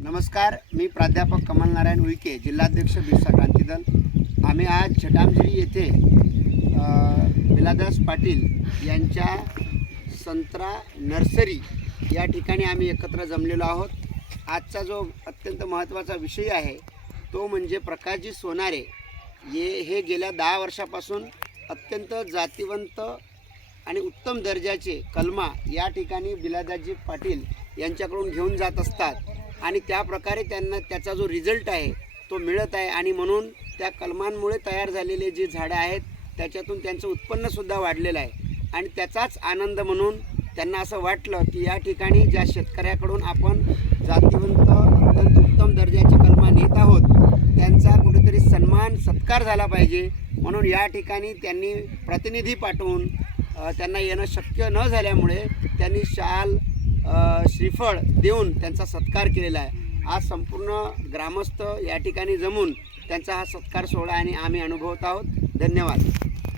नमस्कार, मी प्राध्यापक कमल नारायण उईके, जिल्हाध्यक्ष बिरसा क्रांती दल। आम्ही आज छटामझरी येथे बिलादास पाटील यांच्या संत्रा नर्सरी या ठिकाणी आम्ही एकत्र जमलेलो आहोत। आजचा जो अत्यंत महत्त्वाचा विषय आहे तो म्हणजे प्रकाशजी सोनारे हे गेल्या 10 वर्षापासून अत्यंत जातिवंत आणि उत्तम दर्जाचे कलमा या ठिकाणी बिलादासजी पाटील यांच्याकडून घेऊन जात असतात आणि त्या प्रकारे त्यांना त्याचा जो रिझल्ट आहे तो मिळत आहे आणि म्हणून त्या कलमांमुळे तयार झालेले जे झाडं आहेत त्याच्यातून त्यांचं उत्पन्नसुद्धा वाढलेलं आहे आणि त्याचाच आनंद म्हणून त्यांना असं वाटलं की या ठिकाणी ज्या शेतकऱ्याकडून आपण जातिवंत अत्यंत उत्तम दर्जाचे कलमा नेत आहोत त्यांचा कुठेतरी सन्मान सत्कार झाला पाहिजे, म्हणून या ठिकाणी त्यांनी प्रतिनिधी पाठवून त्यांना येणं शक्य न झाल्यामुळे त्यांनी शाल श्रीफळ देऊन त्यांचा सत्कार केलेला आहे। आज संपूर्ण ग्रामस्थ या ठिकाणी जमून त्यांचा हा सत्कार सोहळा आणि आम्ही अनुभवत आहोत। धन्यवाद।